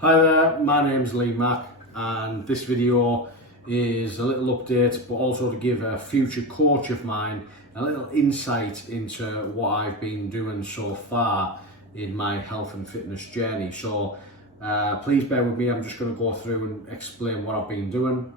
Hi there, my name's Lee Mack, and this video is a little update, but also to give a future coach of mine a little insight into what I've been doing so far in my health and fitness journey. So please bear with me. I'm just going to go through and explain what I've been doing.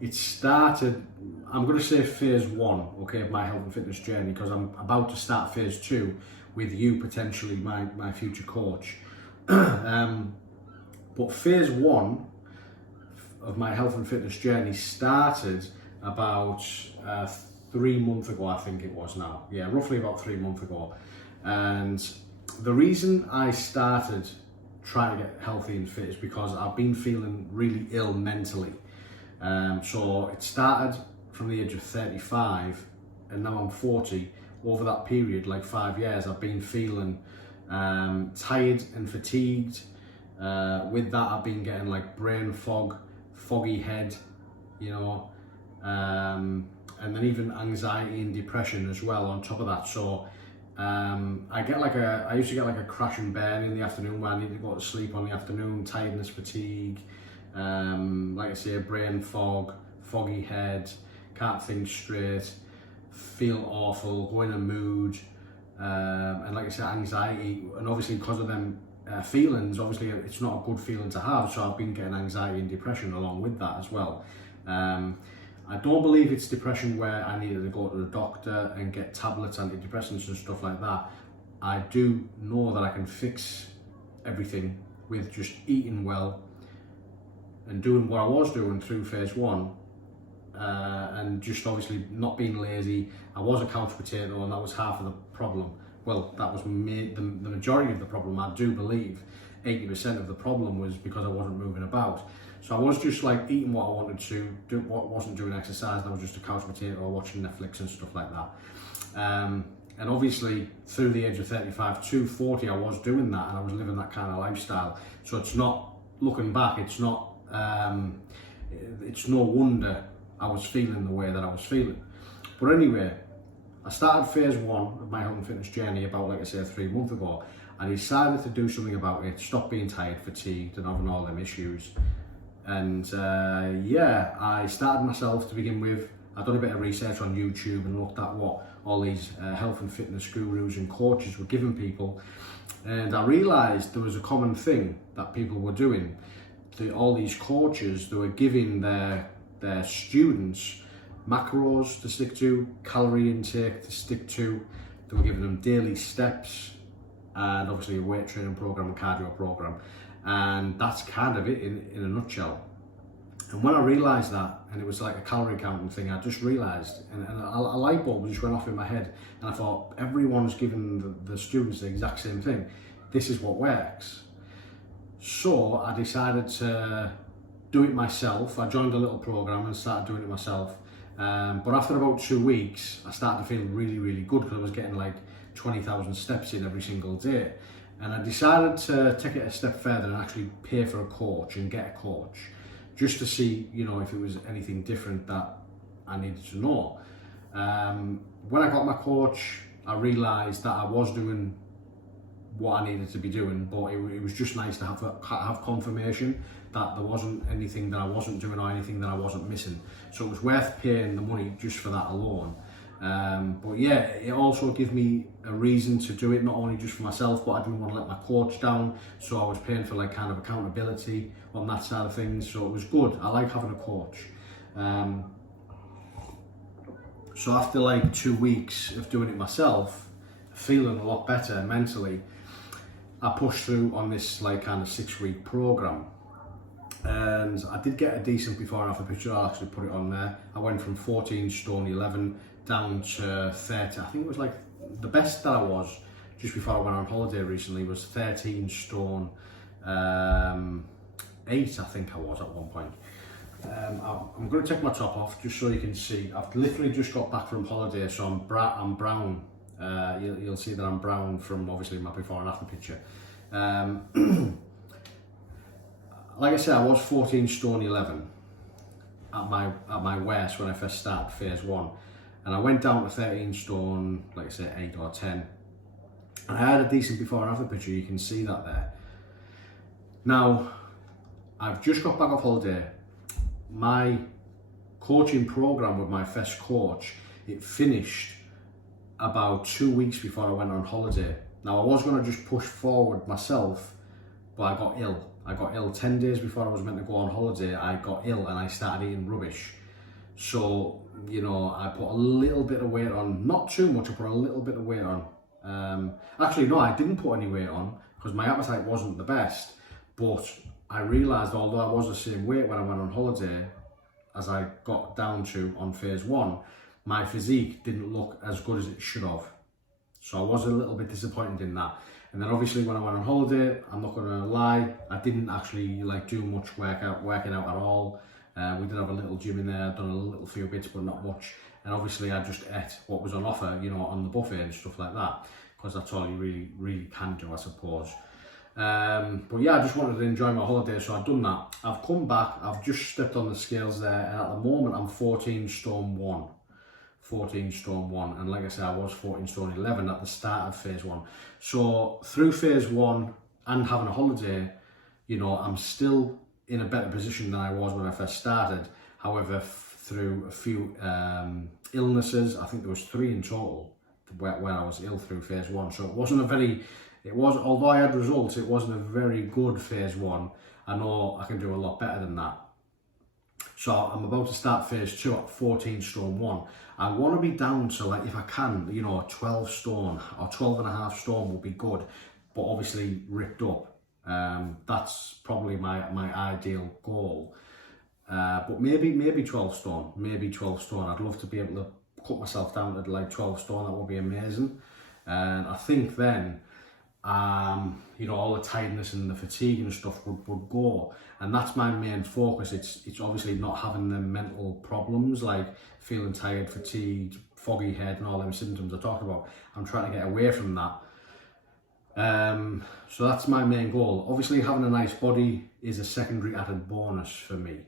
It started, I'm going to say phase one, okay, of my health and fitness journey, because I'm about to start phase two with you, potentially my future coach. But phase one of my health and fitness journey started about 3 months ago, I think it was now. Yeah, roughly about 3 months ago. And the reason I started trying to get healthy and fit is because I've been feeling really ill mentally. So it started from the age of 35 and now I'm 40. Over that period, like 5 years, I've been feeling tired and fatigued. With that, I've been getting like brain fog, foggy head, you know, and then even anxiety and depression as well on top of that. So I used to get like a crash and burn in the afternoon where I need to go to sleep on the afternoon, tiredness, fatigue, like I say, brain fog, foggy head, can't think straight, feel awful, go in a mood, and like I said, anxiety. And obviously because of them feelings, obviously it's not a good feeling to have, so I've been getting anxiety and depression along with that as well. I don't believe it's depression where I needed to go to the doctor and get tablets, antidepressants and stuff like that. I do know that I can fix everything with just eating well and doing what I was doing through phase one, and just obviously not being lazy. I was a couch potato and that was half of the problem. Well, that was the majority of the problem. I do believe 80% of the problem was because I wasn't moving about. So I was just like eating what I wanted to, wasn't doing exercise, and I was just a couch potato watching Netflix and stuff like that. And obviously through the age of 35 to 40, I was doing that and I was living that kind of lifestyle. So it's not, looking back, it's not, it's no wonder I was feeling the way that I was feeling. But anyway, I started phase one of my health and fitness journey about, like I said, 3 months ago. I decided to do something about it, stop being tired, fatigued, and having all them issues. And yeah, I started myself to begin with. I've done a bit of research on YouTube and looked at what all these health and fitness gurus and coaches were giving people. And I realised there was a common thing that people were doing. All these coaches, they were giving their students macros to stick to, calorie intake to stick to. They were giving them daily steps and obviously a weight training program, a cardio program. And that's kind of it in a nutshell. And when I realised that, and it was like a calorie counting thing, I just realised, and a light bulb just went off in my head, and I thought, everyone's giving the students the exact same thing. This is what works. So I decided to do it myself. I joined a little program and started doing it myself. But after about 2 weeks, I started to feel really, really good because I was getting like 20,000 steps in every single day. And I decided to take it a step further and actually pay for a coach and get a coach, just to see, you know, if it was anything different that I needed to know. When I got my coach, I realised that I was doing what I needed to be doing, but it was just nice to have confirmation that there wasn't anything that I wasn't doing or anything that I wasn't missing. So it was worth paying the money just for that alone. But yeah, it also gave me a reason to do it, not only just for myself, but I didn't want to let my coach down. So I was paying for like kind of accountability on that side of things. So it was good. I like having a coach. So after like 2 weeks of doing it myself, feeling a lot better mentally, I pushed through on this like kind of 6-week program. And I did get a decent before and after picture. I'll actually put it on there. I went from 14 stone 11 down to 30. I think it was like the best that I was just before I went on holiday recently was 13 stone 8, I think I was at one point. I'm going to take my top off just so you can see. I've literally just got back from holiday, so I'm brown. You'll see that I'm brown from obviously my before and after picture. Like I said, I was 14 stone 11 at my worst when I first started phase one, and I went down to 13 stone, like I say, 8 or 10, And I had a decent before and after picture, you can see that there. Now, I've just got back off holiday. My coaching program with my first coach, it finished about 2 weeks before I went on holiday. Now, I was going to just push forward myself, but I got ill. I got ill 10 days before I was meant to go on holiday. I got ill and I started eating rubbish. So, you know, I put a little bit of weight on, not too much, I put a little bit of weight on. Actually, no, I didn't put any weight on because my appetite wasn't the best, but I realised although I was the same weight when I went on holiday as I got down to on phase 1, my physique didn't look as good as it should have. So I was a little bit disappointed in that. And then obviously when I went on holiday, I'm not going to lie, I didn't actually like do much working out at all. We did have a little gym in there, done a little few bits, but not much. And obviously I just ate what was on offer, you know, on the buffet and stuff like that, because that's all you really can do, I suppose. But yeah, I just wanted to enjoy my holiday, so I've done that. I've come back, I've just stepped on the scales there, and at the moment I'm 14 stone 1. 14 stone 1, and like I said, I was 14 stone 11 at the start of phase 1. So through phase 1 and having a holiday, you know, I'm still in a better position than I was when I first started. However, through a few illnesses, I think there was 3 in total where I was ill through phase 1. So although I had results, it wasn't a very good phase 1. I know I can do a lot better than that. So I'm about to start phase 2 at 14 stone 1. I want to be down to, like, if I can, you know, 12 stone or 12 and a half stone would be good, but obviously ripped up. That's probably my ideal goal. But maybe 12 stone, maybe 12 stone. I'd love to be able to cut myself down to like 12 stone. That would be amazing. And I think then, you know, all the tiredness and the fatigue and stuff would go, and that's my main focus. It's obviously not having the mental problems like feeling tired, fatigued, foggy head and all them symptoms I talked about. I'm trying to get away from that. So that's my main goal. Obviously having a nice body is a secondary added bonus for me.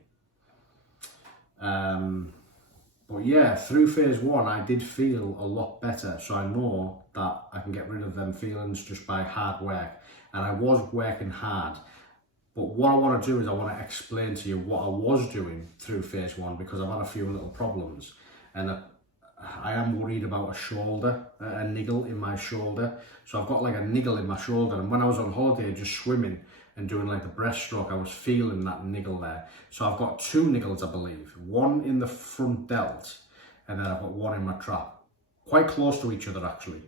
But yeah, through phase 1, I did feel a lot better. So I know that I can get rid of them feelings just by hard work. And I was working hard. But what I want to do is I want to explain to you what I was doing through phase 1, because I've had a few little problems. And I am worried about a shoulder, a niggle in my shoulder. So I've got like a niggle in my shoulder. And when I was on holiday just swimming and doing like the breaststroke, I was feeling that niggle there. So I've got 2 niggles, I believe. One in the front delt, and then I've got one in my trap. Quite close to each other, actually.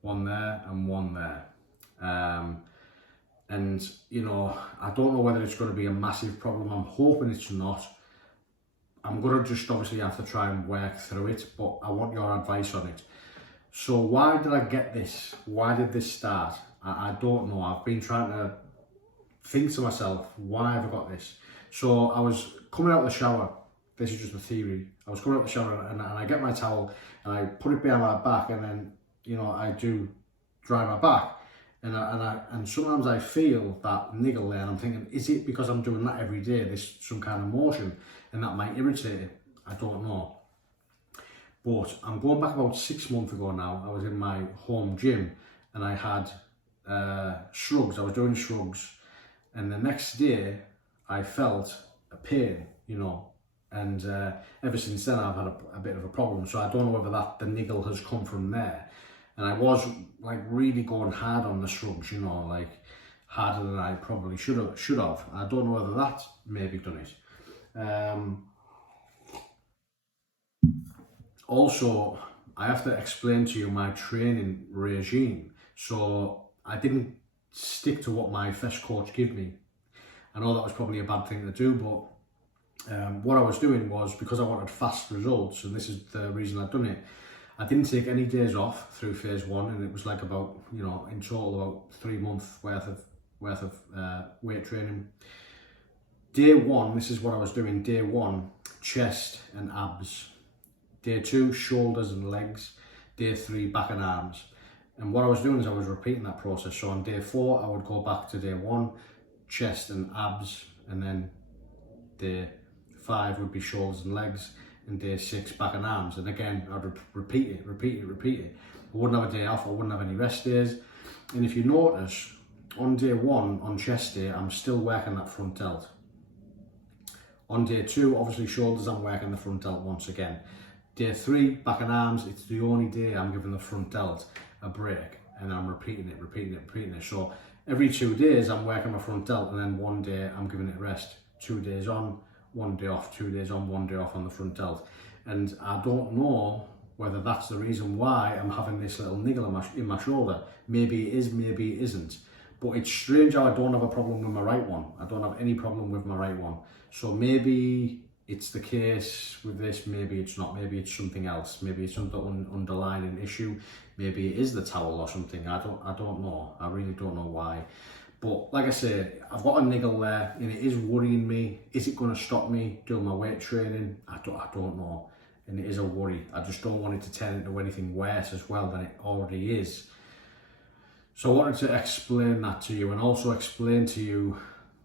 One there and one there. And, you know, I don't know whether it's going to be a massive problem. I'm hoping it's not. I'm going to just obviously have to try and work through it, but I want your advice on it. So why did I get this? Why did this start? I don't know. I've been trying to think to myself, why have I got this? So I was coming out of the shower. This is just a theory. I was coming out of the shower and I get my towel and I put it behind my back, and then, you know, I do dry my back. And sometimes I feel that niggle there, and I'm thinking, is it because I'm doing that every day, this some kind of motion, and that might irritate it? I don't know. But I'm going back about 6 months ago now. I was in my home gym and I had shrugs. I was doing shrugs, and the next day I felt a pain, you know, and ever since then I've had a bit of a problem. So I don't know whether the niggle has come from there. And I was like really going hard on the shrugs, you know, like harder than I probably should have. I don't know whether that maybe done it. Also, I have to explain to you my training regime. So I didn't stick to what my first coach gave me. I know that was probably a bad thing to do, but what I was doing was, because I wanted fast results, and this is the reason I've done it, I didn't take any days off through phase 1, and it was like about, you know, in total about 3 months worth of weight training. Day 1, this is what I was doing. Day 1, chest and abs. Day 2, shoulders and legs. Day 3, back and arms. And what I was doing is I was repeating that process. So on day 4, I would go back to day 1, chest and abs, and then day 5 would be shoulders and legs, and day 6 back and arms. And again, I'd repeat it. I wouldn't have a day off, I wouldn't have any rest days. And if you notice, on day 1, on chest day, I'm still working that front delt. On day 2, obviously shoulders, I'm working the front delt once again. Day 3, back and arms, it's the only day I'm giving the front delt a break, and I'm repeating it. So every 2 days I'm working my front delt, and then 1 day I'm giving it rest. 2 days on, 1 day off, 2 days on, 1 day off on the front delt. And I don't know whether that's the reason why I'm having this little niggle in my shoulder. Maybe it is, maybe it isn't. But it's strange how I don't have a problem with my right one. I don't have any problem with my right one. So maybe it's the case with this, maybe it's not, maybe it's something else. Maybe it's some underlying issue. Maybe it is the towel or something. I don't know. I really don't know why. But like I said, I've got a niggle there and it is worrying me. Is it going to stop me doing my weight training? I don't know. And it is a worry. I just don't want it to turn into anything worse as well than it already is. So I wanted to explain that to you, and also explain to you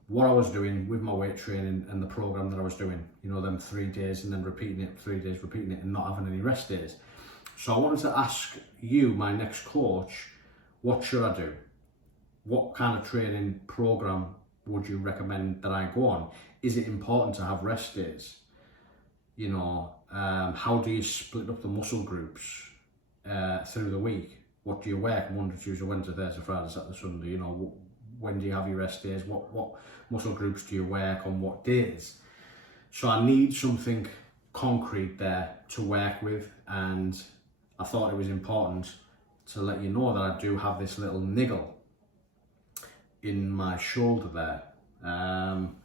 what I was doing with my weight training and the program that I was doing. You know, them 3 days and then repeating it, 3 days, repeating it, and not having any rest days. So I wanted to ask you, my next coach, what should I do? What kind of training program would you recommend that I go on? Is it important to have rest days? You know, how do you split up the muscle groups through the week? What do you work? Monday, Tuesday, Wednesday, Thursday, Friday, Saturday, Sunday? You know, when do you have your rest days? What muscle groups do you work on what days? So I need something concrete there to work with, and I thought it was important to let you know that I do have this little niggle in my shoulder there. And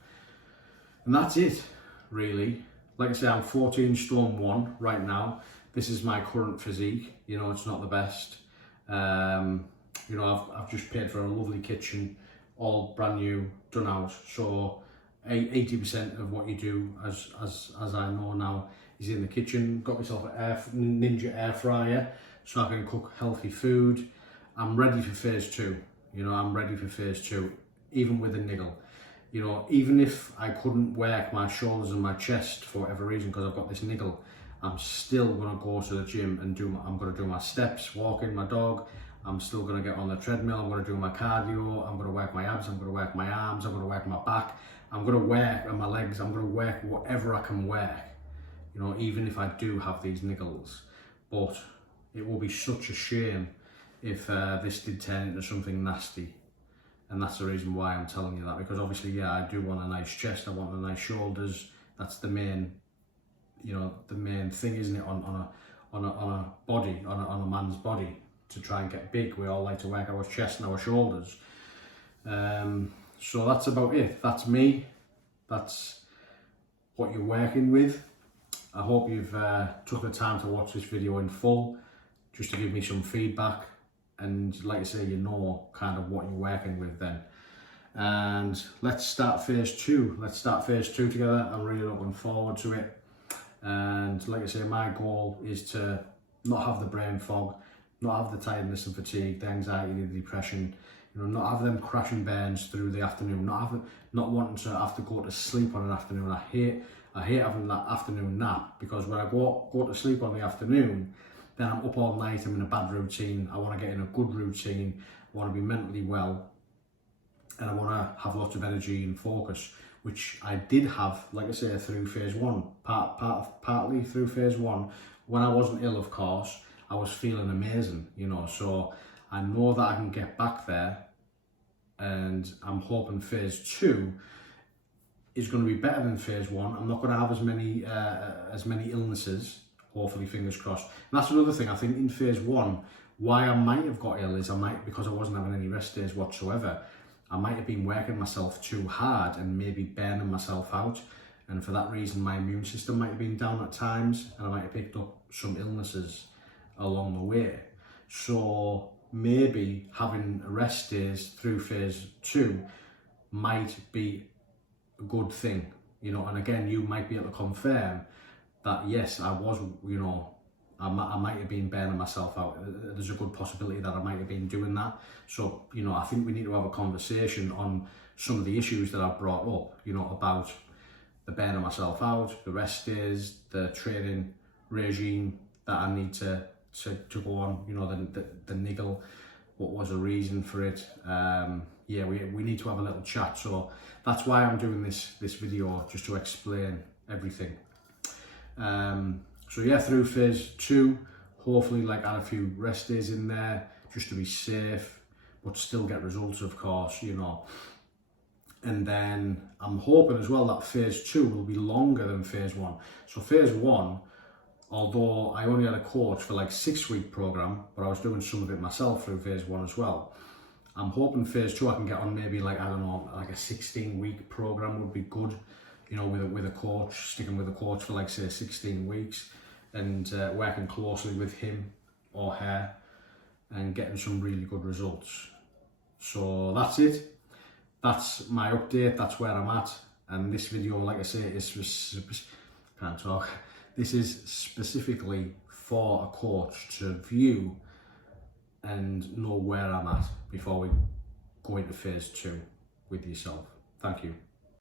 that's it, really. Like I say, I'm 14 stone 1 right now. This is my current physique. You know, it's not the best. You know, I've just paid for a lovely kitchen, all brand new, done out. So 80% of what you do, as I know now, is in the kitchen. Got myself an Ninja air fryer so I can cook healthy food. I'm ready for phase 2. You know, I'm ready for phase 2, even with a niggle. You know, even if I couldn't work my shoulders and my chest for whatever reason because I've got this niggle, I'm still going to go to the gym and I'm going to do my steps, walking my dog. I'm still going to get on the treadmill. I'm going to do my cardio. I'm going to work my abs. I'm going to work my arms. I'm going to work my back. I'm going to work my legs. I'm going to work whatever I can work, you know, even if I do have these niggles. But it will be such a shame if this did turn into something nasty. And that's the reason why I'm telling you that, because obviously, yeah, I do want a nice chest. I want the nice shoulders. That's the main, you know, the main thing, isn't it, on a body, on a man's body, to try and get big. We all like to work our chest and our shoulders. So that's about it. That's me. That's what you're working with. I hope you've took the time to watch this video in full, just to give me some feedback. And like I say, you know kind of what you're working with then. And let's start phase 2. Let's start phase 2 together. I'm really looking forward to it. And like I say, my goal is to not have the brain fog, not have the tiredness and fatigue, the anxiety, the depression, you know, not have them crashing burns through the afternoon, not wanting to have to go to sleep on an afternoon. I hate having that afternoon nap, because when I go to sleep on the afternoon, then I'm up all night, I'm in a bad routine. I want to get in a good routine, I want to be mentally well, and I want to have lots of energy and focus, which I did have, like I say, through phase 1, partly through phase 1. When I wasn't ill, of course, I was feeling amazing, you know, so I know that I can get back there, and I'm hoping phase 2 is going to be better than phase 1. I'm not going to have as many illnesses, hopefully, fingers crossed. And that's another thing, I think in phase 1, why I might have got ill is because I wasn't having any rest days whatsoever. I might have been working myself too hard and maybe burning myself out. And for that reason, my immune system might have been down at times, and I might have picked up some illnesses along the way. So maybe having rest days through phase 2 might be a good thing, you know. And again, you might be able to confirm that yes, I was, you know, I might have been burning myself out. There's a good possibility that I might have been doing that. So, you know, I think we need to have a conversation on some of the issues that I've brought up, you know, about the burning myself out, the rest days, the training regime that I need to to go on, you know, the niggle, what was the reason for it. Yeah, we need to have a little chat, so that's why I'm doing this video, just to explain everything. So yeah, through phase 2, hopefully like add a few rest days in there just to be safe, but still get results, of course, you know. And then I'm hoping as well that phase 2 will be longer than phase 1. So phase 1, although I only had a coach for like 6-week program, but I was doing some of it myself through phase 1 as well. I'm hoping phase 2 I can get on maybe like, I don't know, like a 16-week program would be good, you know, with a coach, sticking with a coach for like say 16 weeks and working closely with him or her and getting some really good results. So that's it. That's my update, that's where I'm at. And this video, like I say, can't talk. This is specifically for a coach to view and know where I'm at before we go into phase 2 with yourself. Thank you.